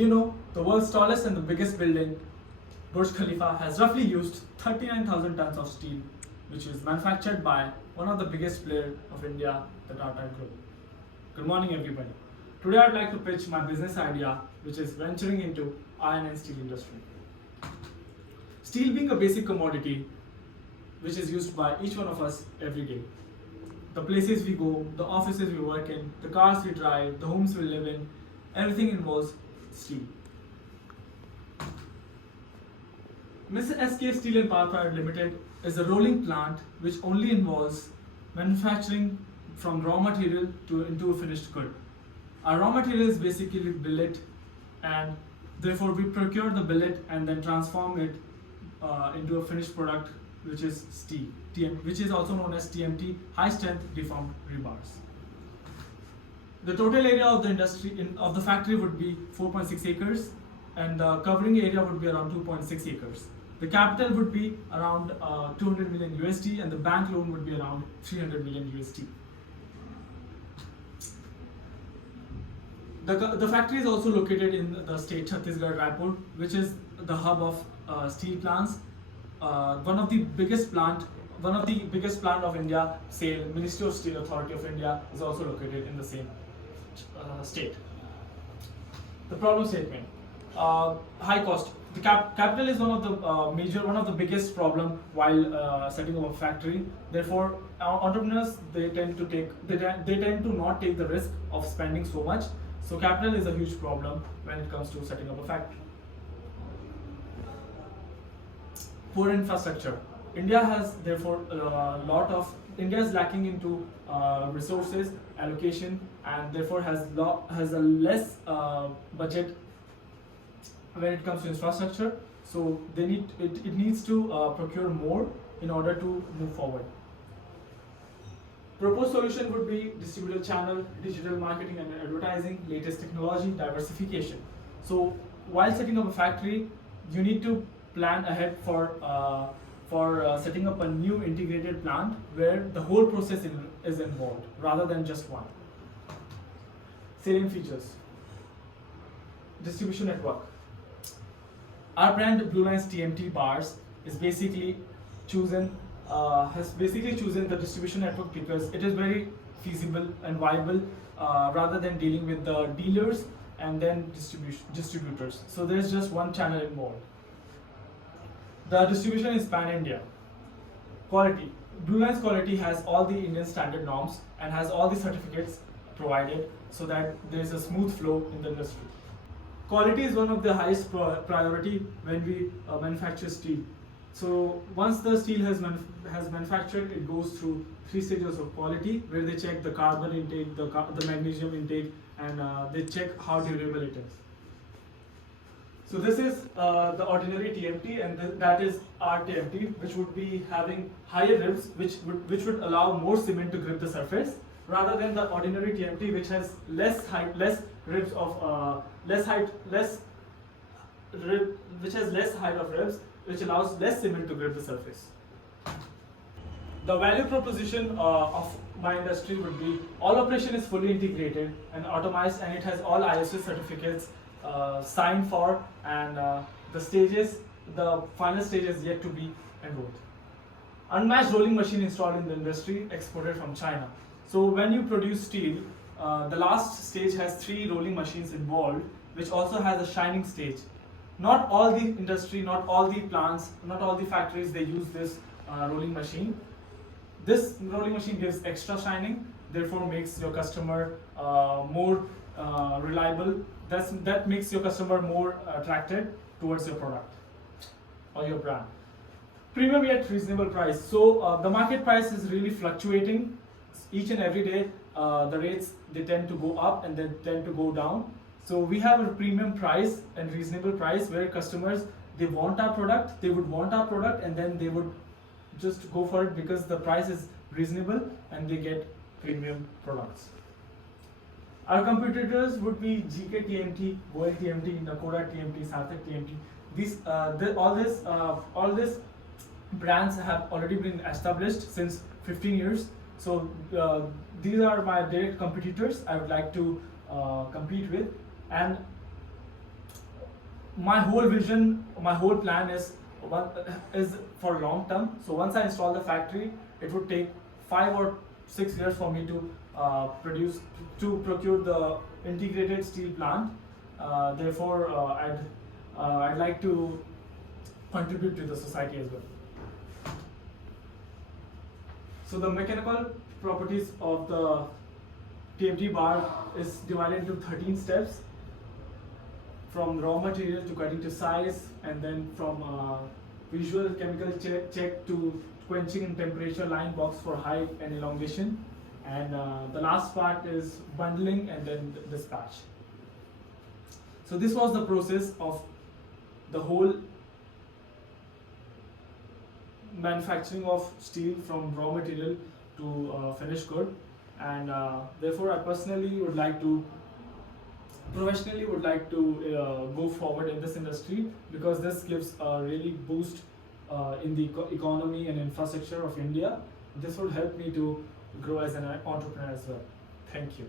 You know, the world's tallest and the biggest building, Burj Khalifa, has roughly used 39,000 tons of steel, which is manufactured by one of the biggest players of India, the Tata Group. Good morning, everybody. Today, I'd like to pitch my business idea, which is venturing into iron and steel industry. Steel being a basic commodity, which is used by each one of us every day. The places we go, the offices we work in, the cars we drive, the homes we live in, everything involves steel. Mr. SK Steel and Power Private Limited is a rolling plant which only involves manufacturing from raw material into a finished good. Our raw material is basically billet, and therefore we procure the billet and then transform it into a finished product, which is steel, which is also known as TMT, high strength deformed rebars. The total area of the of the factory would be 4.6 acres, and the covering area would be around 2.6 acres. The capital would be around 200 million USD, and the bank loan would be around 300 million USD. The factory is also located in the state Chhattisgarh, Raipur, which is the hub of steel plants. One of the biggest plant of India, SAIL, Ministry of Steel Authority of India, is also located in the same state. The problem statement: high cost. The capital is one of the biggest problem while setting up a factory. Therefore, entrepreneurs tend to not take the risk of spending so much. So capital is a huge problem when it comes to setting up a factory. Poor infrastructure. India has therefore India is lacking into resources allocation, and therefore has a less budget when it comes to infrastructure. So it needs to procure more in order to move forward. Proposed solution would be distributor channel, digital marketing and advertising, latest technology, diversification. So while setting up a factory, you need to plan ahead for setting up a new integrated plant where the whole process is involved rather than just one. Salient features. Distribution network. Our brand Blue Lines TMT bars is basically has chosen the distribution network because it is very feasible and viable rather than dealing with the dealers and then distributors. So there's just one channel involved. The distribution is pan-India. Quality. Blue Lines quality has all the Indian standard norms and has all the certificates provided so that there is a smooth flow in the industry. Quality is one of the highest priority when we manufacture steel. So once the steel has manufactured, it goes through 3 stages of quality where they check the carbon intake, the magnesium intake, and they check how durable it is. So this is the ordinary TMT, and that is our TMT, which would be having higher ribs, which would allow more cement to grip the surface, rather than the ordinary TMT, which has less height, which has less height of ribs, which allows less cement to grip the surface. The value proposition of my industry would be all operation is fully integrated and automized, and it has all ISO certificates signed for, and the final stage is yet to be enrolled. Unmatched rolling machine installed in the industry, exported from China. So when you produce steel, the last stage has 3 rolling machines involved, which also has a shining stage. Not all the industry, not all the plants, not all the factories, they use this rolling machine. This rolling machine gives extra shining, therefore makes your customer more reliable. That makes your customer more attracted towards your product or your brand. Premium yet reasonable price. So the market price is really fluctuating each and every day. The rates, they tend to go up and they tend to go down. So we have a premium price and reasonable price where customers, they want our product, and then they would just go for it because the price is reasonable and they get premium products. Our competitors would be GK TMT, Goel TMT, Nakoda TMT, Sarthak TMT. All these brands have already been established since 15 years. So these are my direct competitors I would like to compete with, and my whole vision, my whole plan is for long term. So once I install the factory, it would take 5 or 6 years for me to procure the integrated steel plant. Therefore, I'd like to contribute to the society as well. So the mechanical properties of the TFT bar is divided into 13 steps, from raw material to cutting to size, and then from visual chemical check to quenching in temperature line box for height and elongation, and the last part is bundling and then dispatch. So this was the process of the whole manufacturing of steel from raw material to finished good, and therefore I personally would like to professionally would like to go forward in this industry, because this gives a really boost in the economy and infrastructure of India. This would help me to grow as an entrepreneur as well. Thank you.